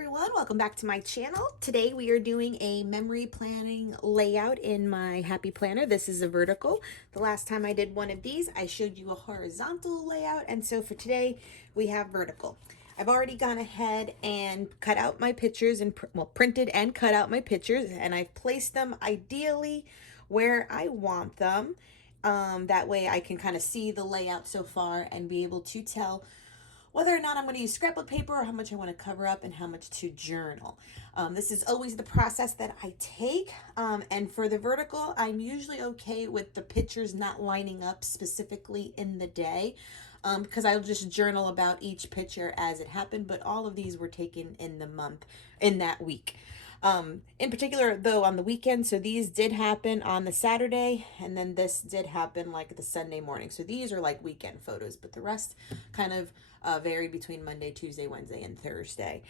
everyone, welcome back to my channel. Today we are doing a memory planning layout in my Happy Planner. This is a vertical. The last time I did one of these, I showed you a horizontal layout, and so for today we have vertical. I've already gone ahead and cut out my pictures and printed and cut out my pictures, and I've placed them ideally where I want them. That way I can kind of see the layout so far and be able to tell whether or not I'm going to use scrapbook paper or how much I want to cover up and how much to journal. This is always the process that I take. And for the vertical, I'm usually okay with the pictures not lining up specifically in the day, because I'll just journal about each picture as it happened. But all of these were taken in the month, in that week. In particular, though, on the weekend, so these did happen on the Saturday, and then this did happen like the Sunday morning. So these are like weekend photos, but the rest kind of vary between Monday, Tuesday, Wednesday, and Thursday.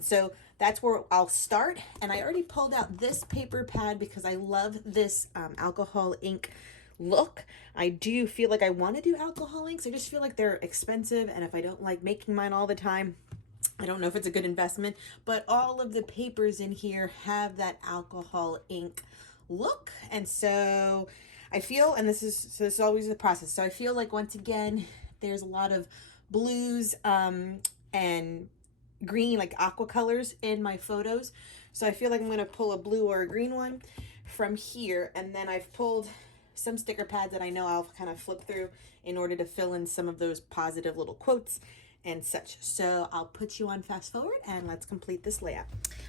So that's where I'll start. And I already pulled out this paper pad because I love this alcohol ink look. I do feel like I want to do alcohol inks. I just feel like they're expensive, and if I don't like making mine all the time, I don't know if it's a good investment. But all of the papers in here have that alcohol ink look, and so I feel, and this is always the process, so I feel like once again there's a lot of blues and green, like aqua colors, in my photos. So I feel like I'm going to pull a blue or a green one from here, and then I've pulled some sticker pads that I know I'll kind of flip through in order to fill in some of those positive little quotes and such. So I'll put you on fast forward and let's complete this layout.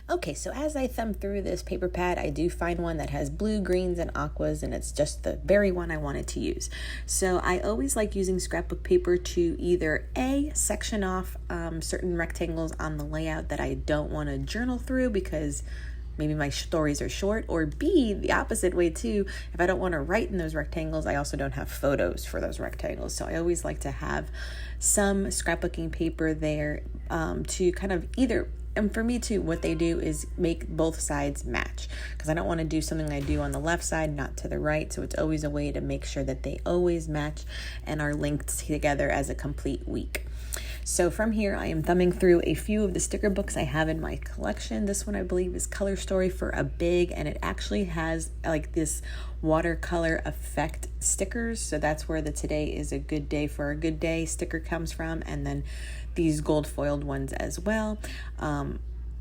Okay, so as I thumb through this paper pad, I do find one that has blue, greens, and aquas, and it's just the very one I wanted to use. So I always like using scrapbook paper to either A, section off certain rectangles on the layout that I don't want to journal through because maybe my stories are short, or B, the opposite way too. If I don't want to write in those rectangles, I also don't have photos for those rectangles. So I always like to have some scrapbooking paper there to kind of either, and for me too, what they do is make both sides match, because I don't want to do something I do on the left side, not to the right. So it's always a way to make sure that they always match and are linked together as a complete week. So from here, I am thumbing through a few of the sticker books I have in my collection. This one I believe is Color Story for a Big, and it actually has like this watercolor effect stickers. So that's where the "Today is a good day for a good day" sticker comes from, and then these gold foiled ones as well.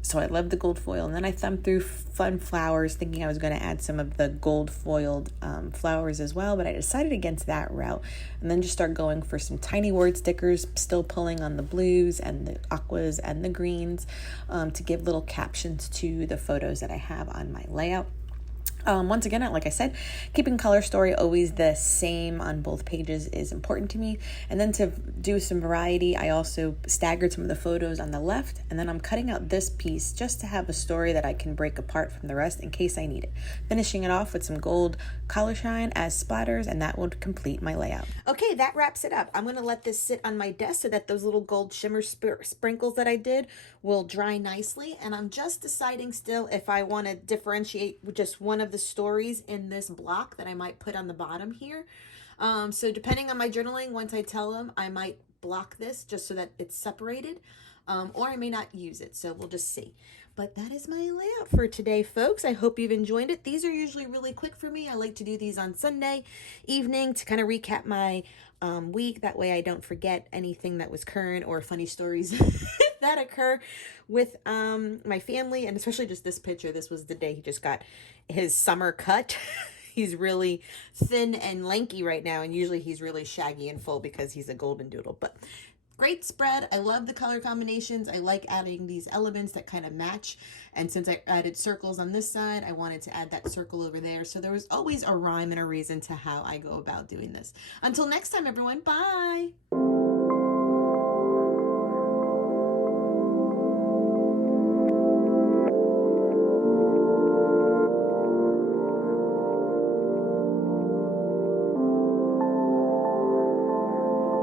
So I love the gold foil. And then I thumbed through Fun Flowers, thinking I was going to add some of the gold foiled flowers as well, but I decided against that route. And then just start going for some tiny word stickers, still pulling on the blues and the aquas and the greens to give little captions to the photos that I have on my layout. Once again, like I said, keeping Color Story always the same on both pages is important to me. And then to do some variety, I also staggered some of the photos on the left, and then I'm cutting out this piece just to have a story that I can break apart from the rest in case I need it. Finishing it off with some gold color shine as splatters, and that will complete my layout. Okay, that wraps it up. I'm going to let this sit on my desk so that those little gold shimmer sprinkles that I did will dry nicely. And I'm just deciding still if I want to differentiate just one of the stories in this block that I might put on the bottom here. So depending on my journaling, once I tell them, I might block this just so that it's separated, or I may not use it. So we'll just see. But that is my layout for today, folks. I hope you've enjoyed it. These are usually really quick for me. I like to do these on Sunday evening to kind of recap my week. That way I don't forget anything that was current or funny stories that occur with my family, and especially just this picture. This was the day he just got his summer cut. He's really thin and lanky right now, and usually he's really shaggy and full because he's a golden doodle. But great spread. I love the color combinations. I like adding these elements that kind of match. And since I added circles on this side, I wanted to add that circle over there. So there was always a rhyme and a reason to how I go about doing this. Until next time, everyone. Bye.